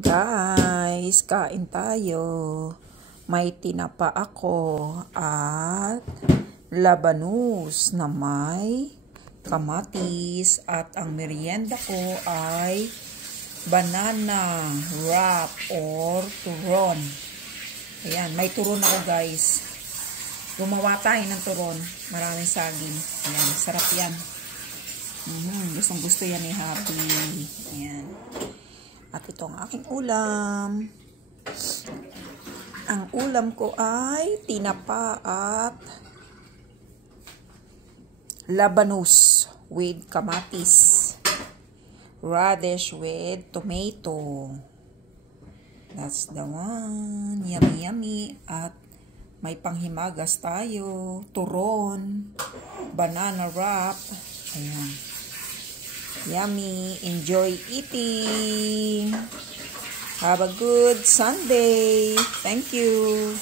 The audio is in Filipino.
Guys, kain tayo. May tinapa ako at labanus na may kamatis at ang merienda ko ay banana wrap or turon. Ayan, may turon ako guys. Gumawa tayo ng turon. Maraming saging. Ayan, sarap yan. Gustong gusto yan ni Happy. Ayan. At ito ang aking ulam. Ang ulam ko ay tinapa at labanus with kamatis. Radish with tomato. That's the one. Yummy, yummy. At may panghimagas tayo. Turon. Banana wrap. Ayan. Yummy. Enjoy eating. Have a good Sunday. Thank you.